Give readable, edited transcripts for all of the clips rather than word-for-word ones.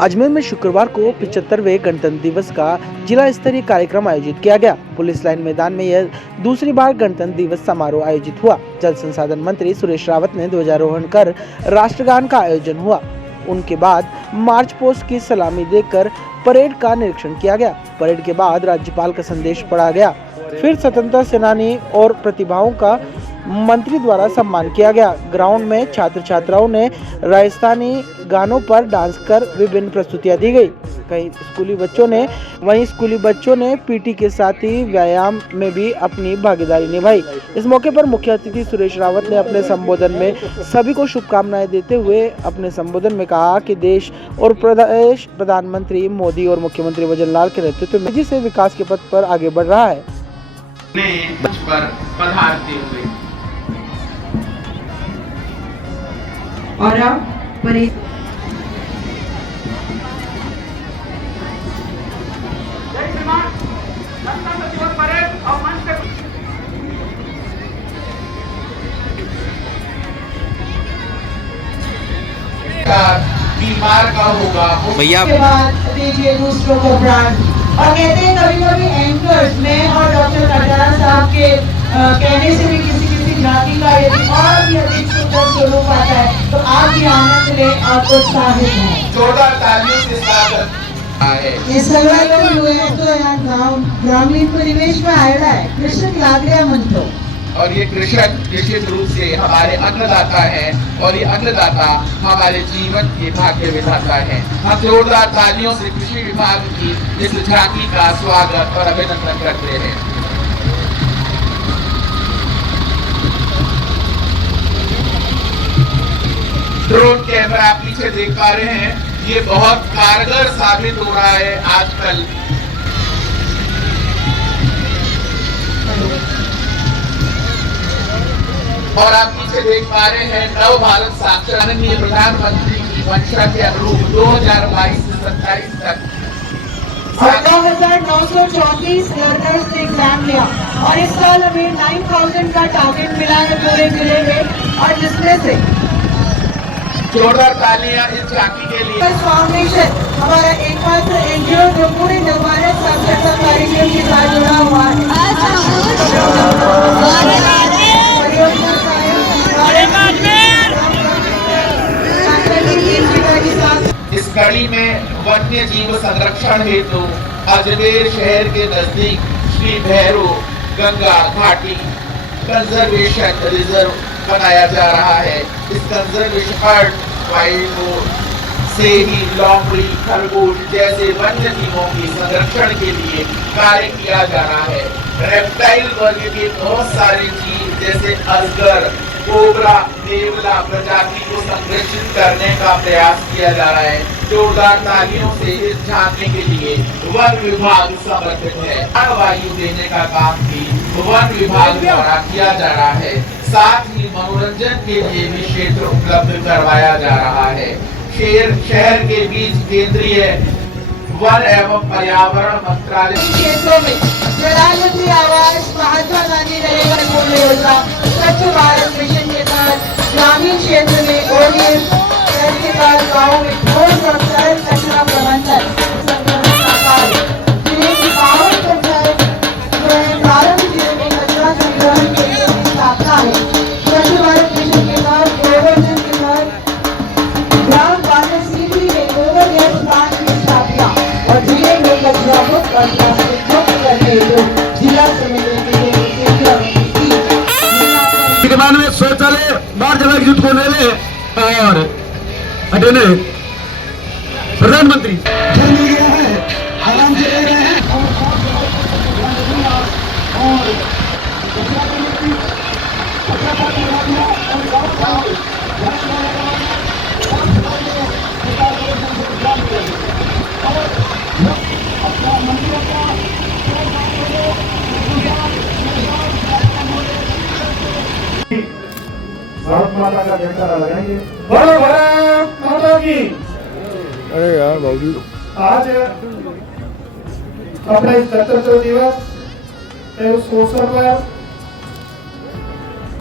अजमेर में शुक्रवार को 75वें गणतंत्र दिवस का जिला स्तरीय कार्यक्रम आयोजित किया गया। पुलिस लाइन मैदान में यह दूसरी बार गणतंत्र दिवस समारोह आयोजित हुआ। जल संसाधन मंत्री सुरेश रावत ने ध्वजारोहण कर राष्ट्रगान का आयोजन हुआ। उनके बाद मार्च पोस्ट की सलामी देकर परेड का निरीक्षण किया गया। परेड के बाद राज्यपाल का संदेश पढ़ा गया। फिर स्वतंत्रता सेनानी और प्रतिभाओं का मंत्री द्वारा सम्मान किया गया। ग्राउंड में छात्र छात्राओं ने राजस्थानी गानों पर डांस कर विभिन्न प्रस्तुतियां दी गई। वहीं स्कूली बच्चों ने पीटी के साथ ही व्यायाम में भी अपनी भागीदारी निभाई। इस मौके पर मुख्य अतिथि सुरेश रावत ने अपने संबोधन में सभी को शुभकामनाएं देते हुए अपने संबोधन में कहा कि देश और प्रदेश प्रधानमंत्री मोदी और मुख्यमंत्री वजन लाल के नेतृत्व में तेजी से विकास के पथ पर आगे बढ़ रहा है। और अब परेड बीमार का होगा भैया के बाद दीजिए दूसरों को प्राण। और कहते हैं कभी-कभी एंकर्स में और डॉक्टर कटारा साहब के कहने से भी किसी जाति का यदि और भी अधिक सुंदर स्वरूप आता है तो आप भी आनंद लें और उत्साहित हैं। जोरदार तालियों से स्वागत है। ये सर्वाधिक हुए तो यहाँ ग्रामीण परिवेश में आया है कृषक लागरिया मंत्रो। और ये कृषक निश्चित रूप से हमारे अन्नदाता हैं और ये अन्नदाता हमारे जीवन के भाग्य विधाता हैं। हम जोरदार तालियों से कृषि विभाग की इस झांकी का स्वागत और अभिनंदन करते हैं। ड्रोन कैमरा आप पीछे देख पा रहे हैं, ये बहुत कारगर साबित हो रहा है आजकल। और आप पीछे देख पा रहे हैं नव भारत साक्षर माननीय प्रधानमंत्री की मंशा के अनुरूप 2022 से 27 तक 9,934 लर्नर्स ने एग्जाम लिया और इस साल हमें 9,000 का टारगेट मिला है पूरे जिले में। और जिसमें से जोरदार तालियां इस झांकी के लिए। फाउंडेशन हमारा एकमात्र एनजीओ जो पूरे नवभारत साक्षरता कार्यक्रम के साथ जुड़ा हुआ है। इस कड़ी में वन्य जीव संरक्षण हेतु अजमेर शहर के नजदीक श्री भैरव गंगा घाटी कंजर्वेशन रिजर्व बनाया जा रहा है। इस कंजर्वेशन वाइल्ड से ही लोमड़ी, खरगोश जैसे वन्य जीवों के संरक्षण के लिए कार्य किया जा रहा है। रेप्टाइल वर्ग के बहुत सारे जीव जैसे अजगर, कोबरा, नेवला प्रजाति को संरक्षित करने का प्रयास किया जा रहा है। जोरदार तालियों से इस झांकी के लिए वन विभाग समर्पित है। वायु देने का काम भी वन विभाग द्वारा किया जा रहा है। साथ ही मनोरंजन के लिए भी क्षेत्र उपलब्ध करवाया जा रहा है। शहर के बीच केंद्रीय वन एवं पर्यावरण मंत्रालय क्षेत्रों में प्रधानमंत्री आवास, महात्मा गांधी नरेगा मूल्य योजना, स्वच्छ भारत मिशन के तहत ग्रामीण क्षेत्र में ओडीएफ के तहत गाँव में ठोस और सरल कचरा प्रबंधन जिले की 52 पंचायत प्रारंभ जिले में कचरा संग्रहण के लिए स्थापना है। स्वच्छ भारत मिशन के तहत गोवर्धन के तहत ग्राम बांधसीरी में गोबर गैस प्लांट की स्थापना और जिले में कचरा मुक्त और प्लास्टिक मुक्त करने हेतु जिला समिति में शौचालय बाहर जगह युद्ध को ले और अटेने प्रधानमंत्री आराम से ले रहे हैं भारत माता का जयकारा लगाएंगे। बोलो भारत माता की। अरे यार बाबू, आज अपने गणतंत्र दिवस के उस अवसर पर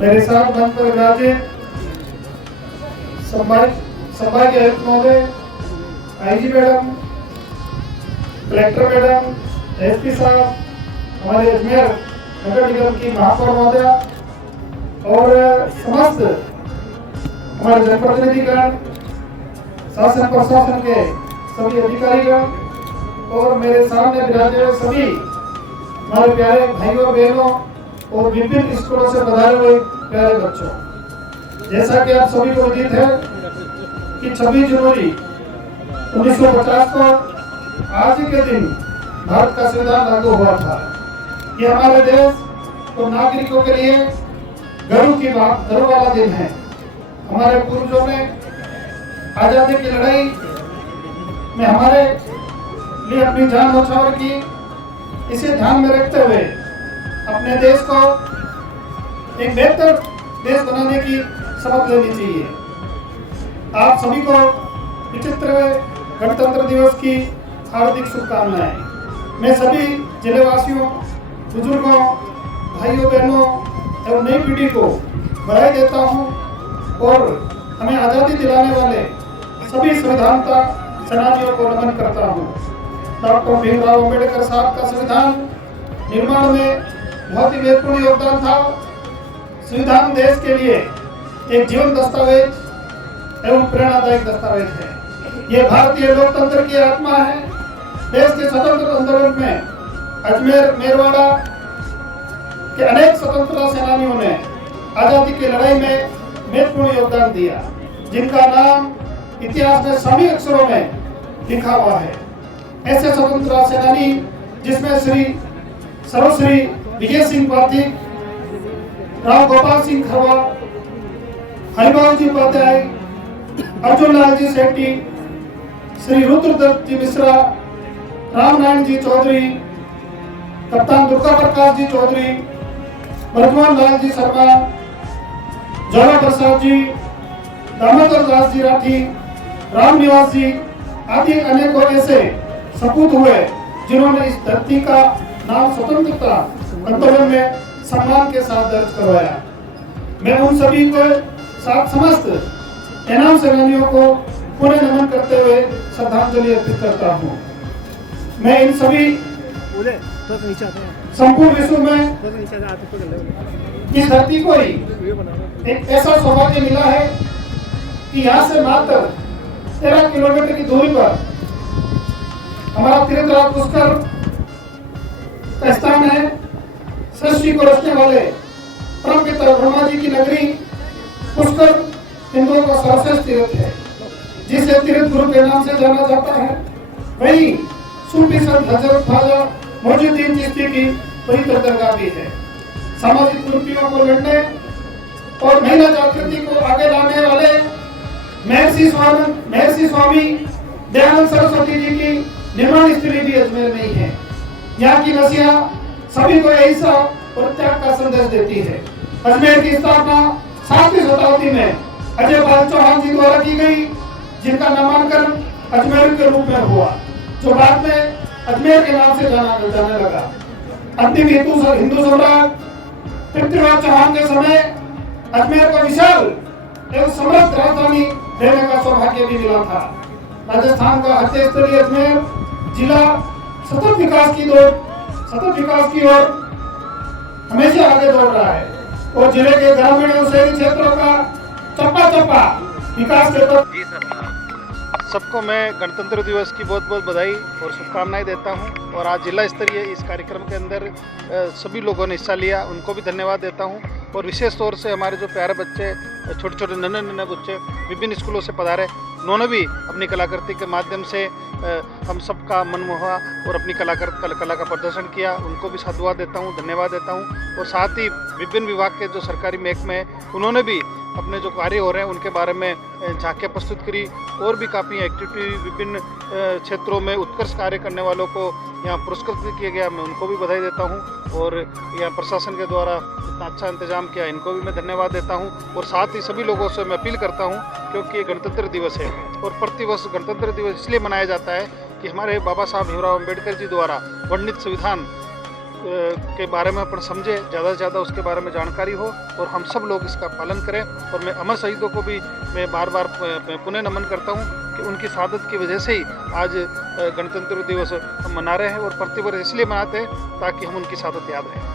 मेरे साथ मंच पर विराजे सम्मानित आयुक्त महोदय, IG madam, collector madam, SP साहब, हमारे अजमेर नगर निगम की महापौर महोदया और समस्त हमारे जनप्रतिनिधिगण, शासन प्रशासन के सभी अधिकारीगण और मेरे सामने विराजे हुए सभी हमारे प्यारे भाइयों बहनों और विभिन्न स्कूलों से पधारे हुए प्यारे बच्चों, जैसा कि आप सभी को विदित है कि 26 जनवरी 1950 को आज के दिन भारत का संविधान लागू हुआ था। ये हमारे देश और नागरिकों के लिए गर्व वाला दिन है। हमारे पूर्वजों ने आजादी की लड़ाई में हमारे लिए अपनी जान न्यौछावर की। इसे ध्यान में रखते हुए अपने देश को एक बेहतर देश बनाने की शपथ लेनी चाहिए। आप सभी को 75वें गणतंत्र दिवस की हार्दिक शुभकामनाएं। मैं सभी जिलेवासियों, बुजुर्गों, भाइयों बहनों एवं नई पीढ़ी को बधाई देता हूं और हमें आज़ादी दिलाने वाले सभी संविधान सेनानियों को नमन करता हूं। डॉक्टर भीमराव अंबेडकर साहब का संविधान निर्माण में बहुत ही महत्वपूर्ण योगदान था। संविधान देश के लिए एक जीवन दस्तावेज एवं प्रेरणादायक दस्तावेज है। ये भारतीय लोकतंत्र की आत्मा है। देश के स्वतंत्र आंदोलन में अजमेर मेरवाड़ा के अनेक स्वतंत्रता सेनानियों ने आजादी की लड़ाई में महत्वपूर्ण योगदान दिया, जिनका नाम इतिहास में सभी अक्षरों में लिखा हुआ है। ऐसे स्वतंत्रता सेनानी जिसमें श्री सर्वश्री विजय सिंह पाठक, राव गोपाल सिंह खरवा, हरिभाऊ जी उपाध्याय, अर्जुन लाल जी सेठी, श्री रुद्रदत्त जी मिश्रा, राम नारायण जी चौधरी, कप्तान दुर्गा प्रकाश जी चौधरी, ब्रजमोहन लाल जी शर्मा, ज्वाला प्रसाद जी, दामोदर दास जी राठी, राम निवास जी आदि अनेकों ऐसे सपूत हुए जिन्होंने इस धरती का नाम स्वतंत्रता आंदोलन में सम्मान के साथ दर्ज करवाया। मैं उन सभी को साथ समस्त इनाम सेनानियों को पुनः नमन करते हुए श्रद्धांजलि अर्पित करता हूँ। मैं इन सभी संपूर्ण विश्व में इस धरती को ही एक ऐसा सौभाग्य मिला है कि यहाँ से मात्र 13 किलोमीटर की दूरी पर हमारा तीर्थराज पुष्कर का स्थान है। सृष्टि को रचने वाले परमपिता ब्रह्मा जी की नगरी पुष्कर हिंदुओं का सर्वश्रेष्ठ तीर्थ है, जिसे तीर्थ गुरु के नाम से जाना जाता है। वही सूफी संत हजरत ख्वाजा मोइनुद्दीन चिश्ती की पवित्र दरगाह भी है। सामाजिक कुरीतियों को लड़ने और महिला जागृति को आगे लाने वाले महर्षि स्वामी दयानंद सरस्वती जी की निर्माण स्थली भी अजमेर में ही है। यहाँ की नसिया सभी को अहिंसा और त्याग का संदेश देती है। अजमेर की स्थापना 7वीं शताब्दी में अजय पाल चौहान जी द्वारा की गई, जिनका नामांकन अजमेर के रूप में हुआ, जो बाद में अजमेर के नाम से जाने लगा। अंतिम हिंदू सम्राट पृथ्वीराज चौहान के समय अजमेर को विशाल एवं समृद्ध राजधानी देने का सौभाग्य भी मिला था। राजस्थान का हत्या स्थली अजमेर जिला सतत विकास की ओर हमेशा आगे दौड़ रहा है और जिले के ग्रामीण और शहरी क्षेत्रों का चप्पा विकास के सबको मैं गणतंत्र दिवस की बहुत बहुत बधाई और शुभकामनाएं देता हूं। और आज जिला स्तरीय इस कार्यक्रम के अंदर सभी लोगों ने हिस्सा लिया, उनको भी धन्यवाद देता हूं। और विशेष तौर से हमारे जो प्यारे बच्चे, छोटे छोटे नन्हे बच्चे विभिन्न स्कूलों से पधारे, उन्होंने भी अपनी कलाकृति के माध्यम से हम सबका मन मोहा और अपनी कला का प्रदर्शन किया। उनको भी साधुवाद देता हूँ, धन्यवाद देता हूँ। और साथ ही विभिन्न विभाग के जो सरकारी महकमे हैं, उन्होंने भी अपने जो कार्य हो रहे हैं उनके बारे में झांकियाँ प्रस्तुत करी और भी काफ़ी एक्टिविटी विभिन्न क्षेत्रों में उत्कृष्ट कार्य करने वालों को यहाँ पुरस्कृत भी किया गया। मैं उनको भी बधाई देता हूँ। और यहाँ प्रशासन के द्वारा इतना अच्छा इंतजाम किया, इनको भी मैं धन्यवाद देता हूँ। और साथ ही सभी लोगों से मैं अपील करता हूँ, क्योंकि ये गणतंत्र दिवस है और प्रतिवर्ष गणतंत्र दिवस इसलिए मनाया जाता है कि हमारे बाबा साहब भीमराव अम्बेडकर जी द्वारा वर्णित संविधान के बारे में अपन समझे, ज़्यादा से ज़्यादा उसके बारे में जानकारी हो और हम सब लोग इसका पालन करें। और मैं अमर शहीदों को भी मैं बार बार पुनः नमन करता हूँ कि उनकी शहादत की वजह से ही आज गणतंत्र दिवस हम मना रहे हैं और प्रतिवर्ष इसलिए मनाते हैं ताकि हम उनकी शहादत याद रखें।